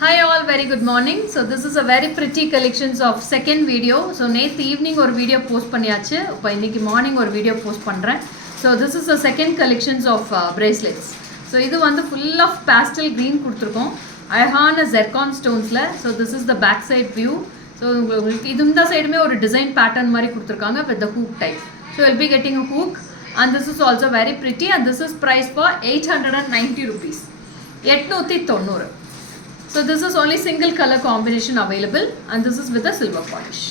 Hi all, very good morning. So this is a very pretty collections of second video. So நேத்து evening ஒரு video post பண்ணியாச்சு. இப்போ இன்னைக்கு morning ஒரு video post பண்றேன். So this is the second collections of bracelets. So இது வந்து full of pastel green கொடுத்திருக்கோம். அழகான zircon stonesல. So this is the back side view. So உங்களுக்கு இது இந்த சைடுமே ஒரு design pattern மாதிரி கொடுத்திருக்காங்க with the hook type. So you'll be getting a hook and this is also very pretty and this is priced for 890 rupees. 890. So this is only single color combination available and this is with a silver polish.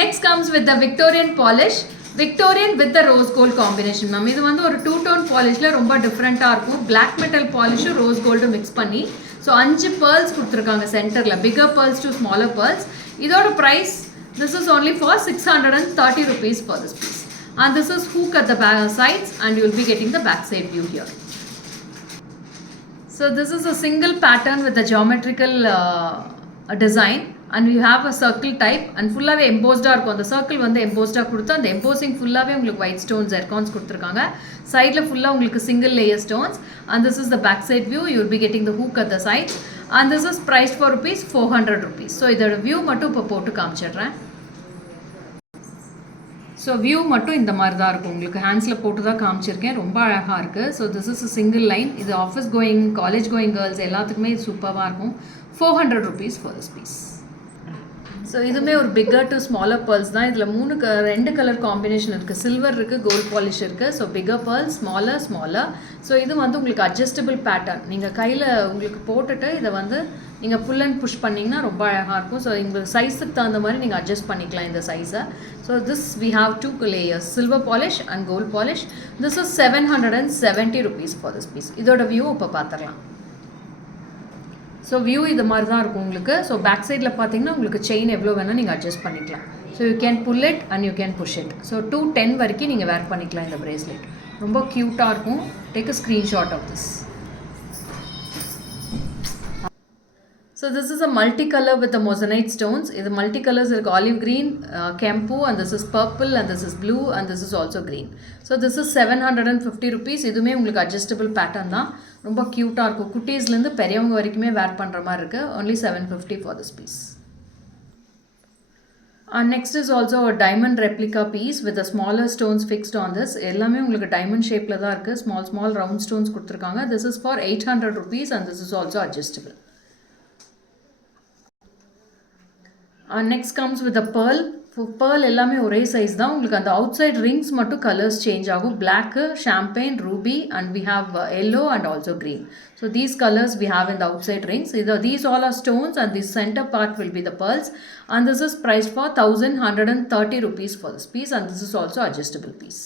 Next comes with the Victorian polish. Victorian with the rose gold combination. Ma'am, இது வந்து ஒரு two tone polishல ரொம்ப டிஃபரெண்டா இருக்கும். Black metal polish rose gold mix பண்ணி. So 5 pearls கொடுத்திருக்காங்க சென்டர்ல. Bigger pearls to smaller pearls. இதோட price this is only for 630 rupees for this piece. And this is hook at the back sides and you will be getting the back side view here. So this is a single pattern with a geometrical design and you have a circle type and fullaவே embossed இருக்கும். அந்த circle வந்து embossed கொடுத்து அந்த embossing fullaவே உங்களுக்கு white stones zircons கொடுத்திருக்காங்க. சைடுல fulla உங்களுக்கு single layer stones and this is the back side view. You will be getting the hook at the sides and this is priced for rupees 400 rupees. So இதோட view மட்டும் இப்போ போட்டு காமிச்சிடுறேன். ஸோ வியூ மட்டும் இந்த மாதிரி தான் இருக்கும். உங்களுக்கு ஹேண்ட்ஸில் போட்டு தான் காமிச்சிருக்கேன். ரொம்ப அழகாக இருக்குது. So this is a single line. இது office going college going girls எல்லாத்துக்குமே இது சூப்பராக இருக்கும். 400 rupees for this piece. So இதுவுமே ஒரு பிக்கர் டு ஸ்மாலர் பேர்ல்ஸ் தான். இதில் ரெண்டு கலர் காம்பினேஷன் இருக்குது. சில்வர் இருக்குது, கோல்ட் பாலிஷ் இருக்குது. So bigger pearls, smaller. So இது வந்து உங்களுக்கு அட்ஜஸ்டபிள் பேட்டர்ன். நீங்கள் கையில் உங்களுக்கு போட்டுட்டு இதை வந்து நீங்கள் புல் அண்ட் புஷ் பண்ணிங்கன்னா ரொம்ப அழகாக இருக்கும். ஸோ இந்த சைஸுக்கு தகுந்த மாதிரி நீங்கள் அட்ஜஸ்ட் பண்ணிக்கலாம் இந்த சைஸை. So this we have 2 layers, silver polish and gold polish. This is 770 rupees for this piece. இதோட வியூ இப்போ பார்த்துடலாம். ஸோ வியூ இது மாதிரி தான் இருக்கும் உங்களுக்கு. ஸோ பேக் சைடில் பார்த்தீங்கன்னா உங்களுக்கு செயின் எவ்வளோ வேணால் நீங்கள் அட்ஜஸ்ட் பண்ணிக்கலாம். So you can pull it and you can push it. So 210 வரைக்கும் நீங்கள் வேர் பண்ணிக்கலாம் இந்த பிரேஸ்லெட். ரொம்ப க்யூட்டாக இருக்கும். Take a screenshot of this. So this is a multicolor with the moissanite stones. இது multicolors இருக்கு. Olive green, kempu and this is purple and this is blue and this is also green. So this is 750 rupees. இதுமே உங்களுக்கு adjustable pattern தான். ரொம்ப க்யூட்டாக இருக்கும். குட்டீஸ்லேருந்து பெரியவங்க வரைக்குமே வேர் பண்ணுற மாதிரி இருக்குது. Only 750 for this piece. And next is also a diamond replica piece with the smaller stones fixed on this. எல்லாமே உங்களுக்கு diamond shapeல தான் இருக்குது. Small round stones கொடுத்துருக்காங்க. This is for 800 rupees and this is also adjustable. Next comes with the pearl. Pearl எல்லாமே ஒரே சைஸ் தான். உங்களுக்கு அந்த அவுட் சைட் ரிங்ஸ் மட்டும் கலர்ஸ் சேஞ்ச் ஆகும். Black, champagne, ruby and we have yellow and also green. So these colors we have in the outside rings. These all are stones and this center part will be the pearls and this is priced for 1130 rupees for this piece and this is also adjustable piece.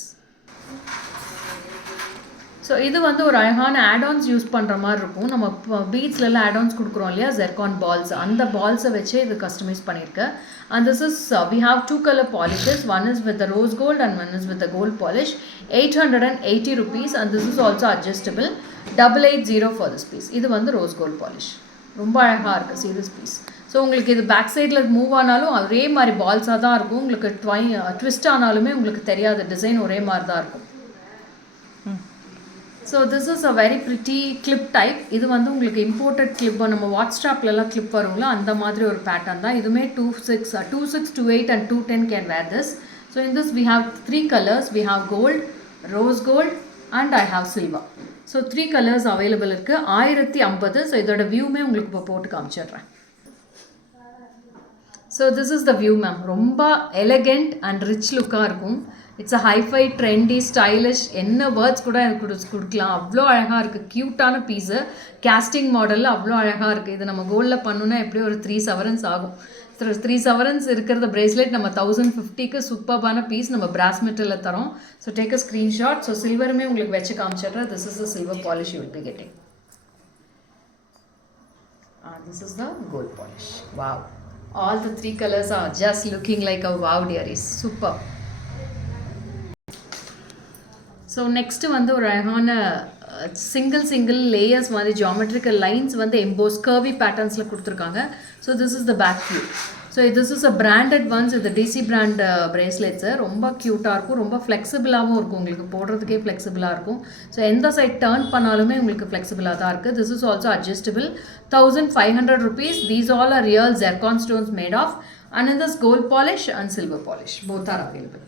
So இது வந்து ஒரு அழகான add-ons use பண்ணுற மாதிரி இருக்கும். நம்ம பீட்ஸ்லாம் ஆடான்ஸ் கொடுக்குறோம் இல்லையா, ஜெர்கான் பால்ஸ், அந்த பால்ஸை வச்சு இது கஸ்டமைஸ் பண்ணியிருக்கேன். And this is we have 2 color polishes. One is with the rose gold and one is with the gold polish. 880 rupees and this is also adjustable. 880 for this piece. இது வந்து rose gold polish. ரொம்ப அழகாக இருக்குது. see this piece. So உங்களுக்கு இது பேக் சைடில் மூவ் ஆனாலும் ஒரே மாதிரி பால்ஸாக தான் இருக்கும். உங்களுக்கு ட்விஸ்ட் ஆனாலுமே உங்களுக்கு தெரியாத டிசைன் ஒரே மாதிரி தான் இருக்கும். So this is a very pretty clip type. இது வந்து உங்களுக்கு இம்போர்ட்டட் கிளிப், நம்ம வாட்ச் ஸ்ட்ராப்லலாம் கிளிப் வருங்களோ அந்த மாதிரி ஒரு பேட்டர்ன் தான். இதுவுமே 26, 28 and 210 can wear this. So in this we have 3 colors. We have gold, rose gold and I have silver. So 3 colors available இருக்குது. 1050. ஸோ இதோட வியூமே உங்களுக்கு இப்போ போட்டு காமிச்சிடுறேன். So this is the view ma'am. ரொம்ப எலகண்ட் அண்ட் ரிச் லுக்காக இருக்கும். It's a hi-fi, trendy, stylish, என்ன வேர்ட்ஸ் கூட எனக்கு கொடுக்கலாம். அவ்வளோ அழகாக இருக்குது. க்யூட்டான பீஸு. கேஸ்டிங் மாடலில் அவ்வளோ அழகாக இருக்குது. இது நம்ம கோல்டில் பண்ணணுன்னா எப்படியும் ஒரு 3 severance ஆகும். 3 severance இருக்கிறத பிரேஸ்லெட் நம்ம 1050க்கு சூப்பர்பான பீஸ் நம்ம பிராஸ் மெட்டலில் தரோம். So take a screenshot. So சில்வருமே உங்களுக்கு வச்சு காமிச்சிடுறேன். This is the silver polish you will be getting. This is the gold polish. Wow, all the 3 colors are just looking like a wow dearies. Super. So next வந்து ஒரு அழகான single layers மாதிரி geometrical lines வந்து emboss curvy பேட்டர்ன்ஸில் கொடுத்துருக்காங்க. So this is the back view. So this is a branded ones, இது DC brand bracelets. ரொம்ப க்யூட்டாக இருக்கும், ரொம்ப ஃப்ளெக்சிபிளாகவும் இருக்கும், உங்களுக்கு போடுறதுக்கே ஃப்ளெக்சிபிளாக இருக்கும். ஸோ எந்த சைட் டர்ன் பண்ணாலுமே உங்களுக்கு ஃப்ளெக்சிபிளாக தான் இருக்குது. This is also adjustable. 1500 rupees. These all are real zircon stones made of, and in this gold polish and silver polish. Both are available.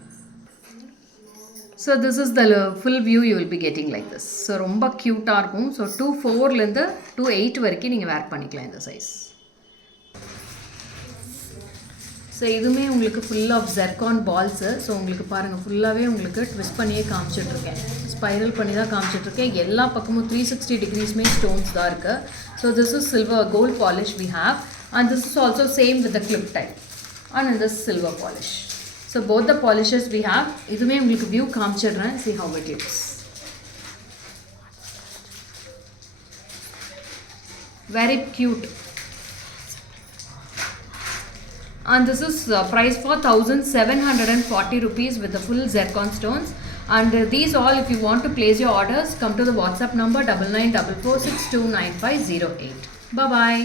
So this is the full view you will be getting like this. So ரொம்ப க்யூட்டாக இருக்கும். ஸோ 2.4லேருந்து 2.8 வரைக்கும் நீங்கள் வேர் பண்ணிக்கலாம் இந்த size. So இதுவுமே உங்களுக்கு ஃபுல் ஆஃப் ஜெர்கான் பால்ஸு. ஸோ உங்களுக்கு பாருங்கள், ஃபுல்லாகவே உங்களுக்கு ட்விஸ்ட் பண்ணியே காமிச்சிட்ருக்கேன், ஸ்பைரல் பண்ணி தான் காமிச்சிட்ருக்கேன். எல்லா பக்கமும் 360 degreesமே ஸ்டோன்ஸ் தான் இருக்குது. So this is silver gold polish we have, and this is also same with the clip type, and in this silver polish. So both the polishes we have. இதுவுமே உங்களுக்கு வியூ காமிச்சிடுறேன். See how it looks. Very cute. And this is price for 1740 rupees with the full zircon stones. And these all, if you want to place your orders, come to the WhatsApp number 9944629508. Bye bye.